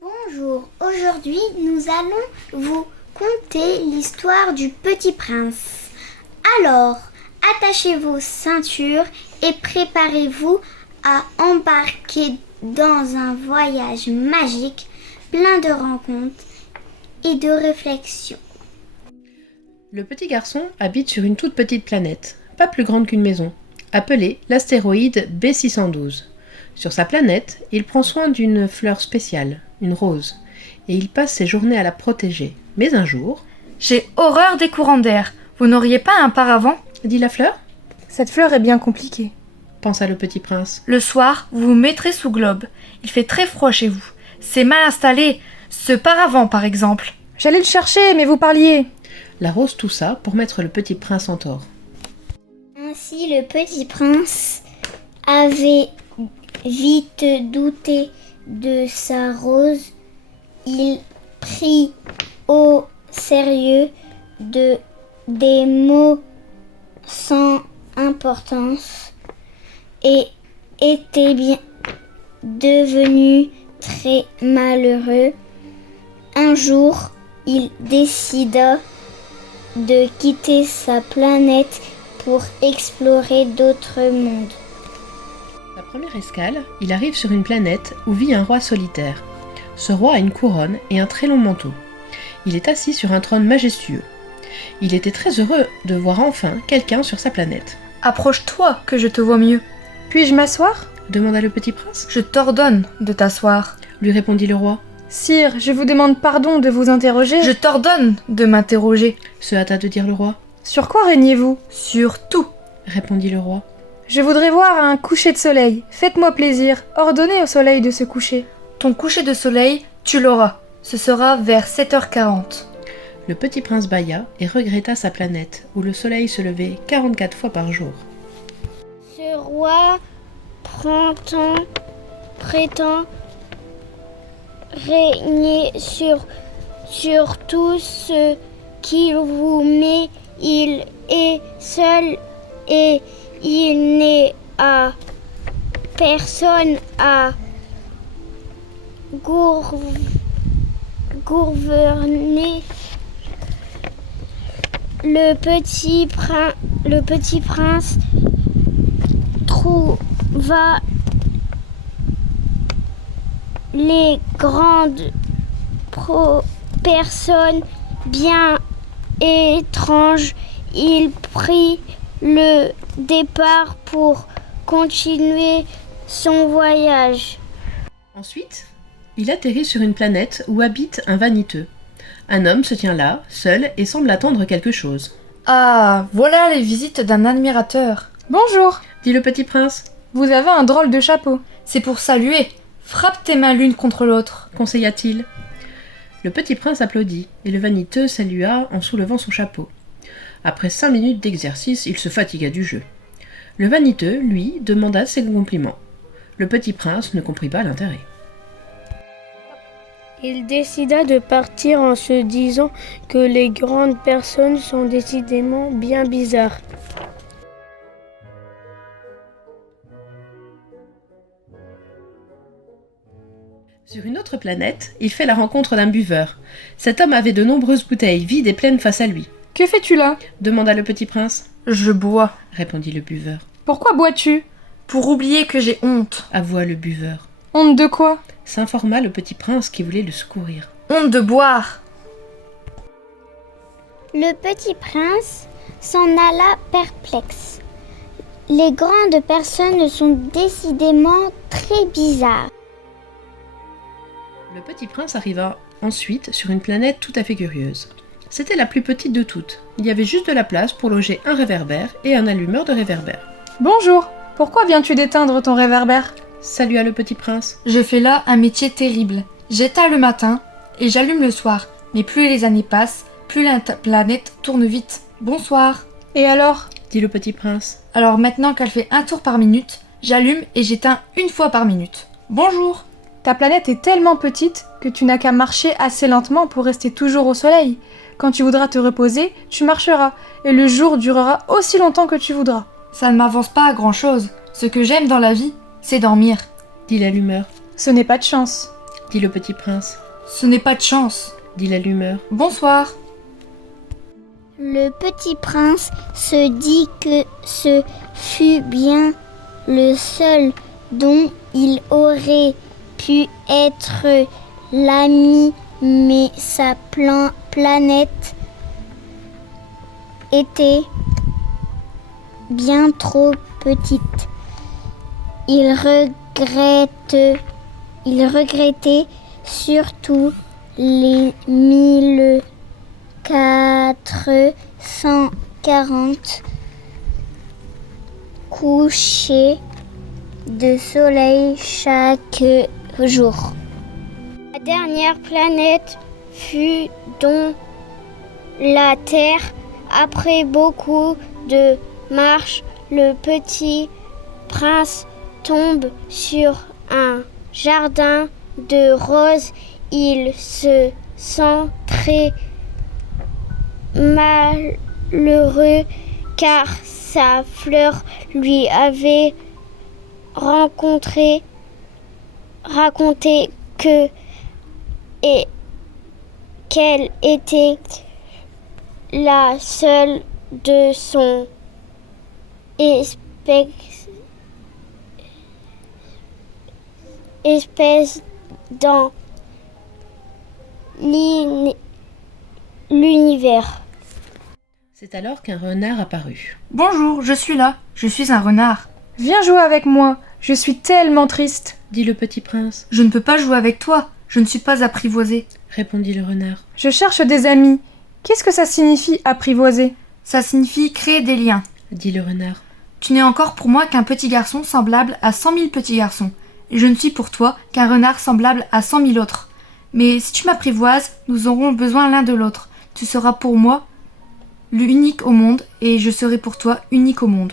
Bonjour, aujourd'hui nous allons vous conter l'histoire du Petit Prince. Alors, attachez vos ceintures et préparez-vous à embarquer dans un voyage magique plein de rencontres et de réflexions. Le petit garçon habite sur une toute petite planète, pas plus grande qu'une maison, appelée l'astéroïde B612. Sur sa planète, il prend soin d'une fleur spéciale, une rose, et il passe ses journées à la protéger. Mais un jour... J'ai horreur des courants d'air. Vous n'auriez pas un paravent ? Dit la fleur. Cette fleur est bien compliquée, Pensa le petit prince. Le soir, vous vous mettrez sous globe. Il fait très froid chez vous. C'est mal installé. Ce paravent, par exemple. J'allais le chercher, mais vous parliez. La rose toussa pour mettre le petit prince en tort. Ainsi, le Petit Prince avait vite douté de sa rose. Il prit au sérieux des mots sans importance et était bien devenu très malheureux. Un jour, il décida de quitter sa planète pour explorer d'autres mondes. Sa première escale, il arrive sur une planète où vit un roi solitaire. Ce roi a une couronne et un très long manteau. Il est assis sur un trône majestueux. Il était très heureux de voir enfin quelqu'un sur sa planète. Approche-toi, que je te vois mieux. Puis-je m'asseoir ? Demanda le petit prince. Je t'ordonne de t'asseoir. Lui répondit le roi. Sire, je vous demande pardon de vous interroger. Je t'ordonne de m'interroger. Se hâta de dire le roi. Sur quoi régnez-vous ? Sur tout. Répondit le roi. Je voudrais voir un coucher de soleil. Faites-moi plaisir. Ordonnez au soleil de se coucher. Ton coucher de soleil, tu l'auras. Ce sera vers 7h40. Le petit prince bâilla et regretta sa planète, où le soleil se levait 44 fois par jour. Ce roi prétend régner sur tout ce qu'il vous met. Il est seul et il n'est à personne à gouverner. Le petit prince trouva les grandes personnes bien étranges. Il prit le départ pour continuer son voyage. Ensuite, il atterrit sur une planète où habite un vaniteux. Un homme se tient là, seul, et semble attendre quelque chose. Ah, voilà les visites d'un admirateur. Bonjour. Dit le petit prince. Vous avez un drôle de chapeau. C'est pour saluer. Frappe tes mains l'une contre l'autre. Conseilla-t-il. Le petit prince applaudit, et le vaniteux salua en soulevant son chapeau. Après 5 minutes d'exercice, il se fatigua du jeu. Le vaniteux, lui, demanda ses compliments. Le petit prince ne comprit pas l'intérêt. Il décida de partir en se disant que les grandes personnes sont décidément bien bizarres. Sur une autre planète, il fait la rencontre d'un buveur. Cet homme avait de nombreuses bouteilles vides et pleines face à lui. « Que fais-tu là ?» demanda le petit prince. « Je bois. » répondit le buveur. « Pourquoi bois-tu ?» ?»« Pour oublier que j'ai honte. » avoua le buveur. « Honte de quoi ?» s'informa le petit prince qui voulait le secourir. « Honte de boire. » Le petit prince s'en alla perplexe. Les grandes personnes sont décidément très bizarres. Le petit prince arriva ensuite sur une planète tout à fait curieuse. C'était la plus petite de toutes. Il y avait juste de la place pour loger un réverbère et un allumeur de réverbère. « Bonjour. Pourquoi viens-tu d'éteindre ton réverbère ?» salua le petit prince. Je fais là un métier terrible. J'éteins le matin et j'allume le soir. Mais plus les années passent, plus la planète tourne vite. Bonsoir. Et alors ? dit le petit prince. Alors maintenant qu'elle fait un tour par minute, j'allume et j'éteins une fois par minute. Bonjour. Ta planète est tellement petite que tu n'as qu'à marcher assez lentement pour rester toujours au soleil. Quand tu voudras te reposer, tu marcheras, et le jour durera aussi longtemps que tu voudras. Ça ne m'avance pas à grand-chose. Ce que j'aime dans la vie, c'est dormir. Dit l'allumeur. Ce n'est pas de chance. dit le petit prince. Ce n'est pas de chance. Dit l'allumeur. Bonsoir. Le petit prince se dit que ce fut bien le seul dont il aurait pu être l'ami, mais sa planète était bien trop petite. Il regrettait surtout les 1440 couchers de soleil chaque jour. La dernière planète fut donc la Terre. Après beaucoup de marches, le petit prince tombe sur un jardin de roses. Il se sent très malheureux car sa fleur lui avait raconté qu'elle était la seule de son espèce dans l'univers. C'est alors qu'un renard apparut. Bonjour, je suis là. Je suis un renard. Viens jouer avec moi, je suis tellement triste. Dit le petit prince. Je ne peux pas jouer avec toi. Je ne suis pas apprivoisé. Répondit le renard. Je cherche des amis. Qu'est-ce que ça signifie apprivoiser? Ça signifie créer des liens. Dit le renard. Tu n'es encore pour moi qu'un petit garçon semblable à 100 000 petits garçons. Et je ne suis pour toi qu'un renard semblable à 100 000 autres. Mais si tu m'apprivoises, nous aurons besoin l'un de l'autre. Tu seras pour moi l'unique au monde, et je serai pour toi unique au monde.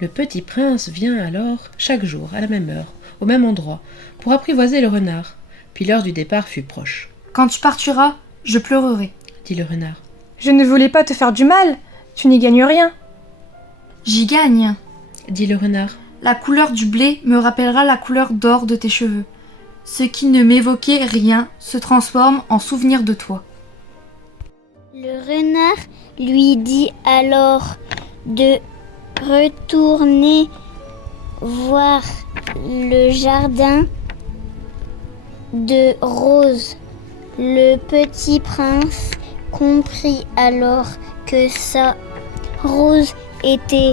Le petit prince vient alors chaque jour, à la même heure, au même endroit, pour apprivoiser le renard. Puis l'heure du départ fut proche. Quand tu partiras, je pleurerai. Dit le renard. Je ne voulais pas te faire du mal, tu n'y gagnes rien. J'y gagne. Dit le renard. La couleur du blé me rappellera la couleur d'or de tes cheveux. Ce qui ne m'évoquait rien se transforme en souvenir de toi. Le renard lui dit alors de retourner voir le jardin de roses. Le petit prince comprit alors que sa rose était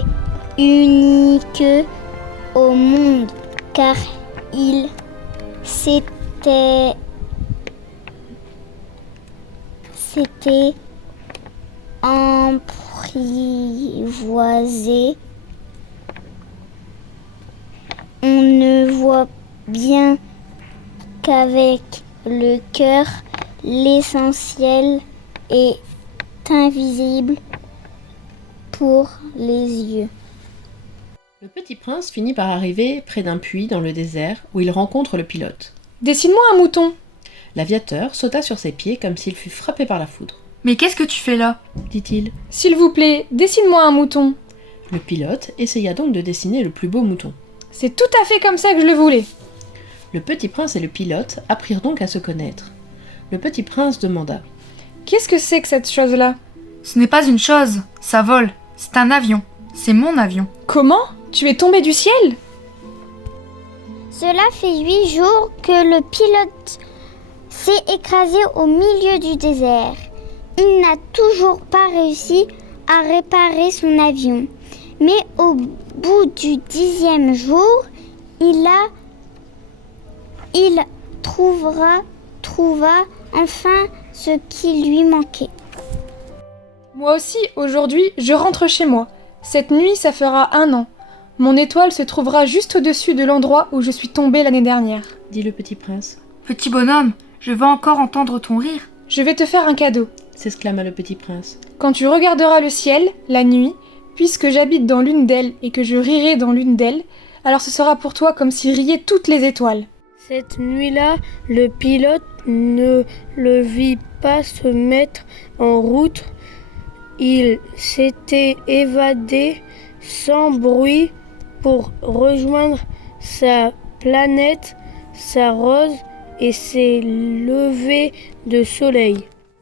unique au monde, car il s'était emprivoisé. On ne voit bien qu'avec le cœur, l'essentiel est invisible pour les yeux. Le petit prince finit par arriver près d'un puits dans le désert où il rencontre le pilote. Dessine-moi un mouton. L'aviateur sauta sur ses pieds comme s'il fût frappé par la foudre. Mais qu'est-ce que tu fais là? Dit-il. S'il vous plaît, dessine-moi un mouton. Le pilote essaya donc de dessiner le plus beau mouton. C'est tout à fait comme ça que je le voulais. Le petit prince et le pilote apprirent donc à se connaître. Le petit prince demanda. Qu'est-ce que c'est que cette chose-là? Ce n'est pas une chose, ça vole. C'est un avion. C'est mon avion. Comment? Tu es tombé du ciel? Cela fait 8 jours que le pilote s'est écrasé au milieu du désert. Il n'a toujours pas réussi à réparer son avion. Mais au bout du 10e jour, il trouva enfin ce qui lui manquait. Moi aussi, aujourd'hui, je rentre chez moi. Cette nuit, ça fera 1 an. Mon étoile se trouvera juste au-dessus de l'endroit où je suis tombée l'année dernière. Dit le petit prince. Petit bonhomme, je veux encore entendre ton rire. Je vais te faire un cadeau. S'exclama le petit prince. Quand tu regarderas le ciel, la nuit, puisque j'habite dans l'une d'elles et que je rirai dans l'une d'elles, alors ce sera pour toi comme si riaient toutes les étoiles. Cette nuit-là, le pilote ne le vit pas se mettre en route. Il s'était évadé sans bruit pour rejoindre sa planète, sa rose et ses levées de soleil.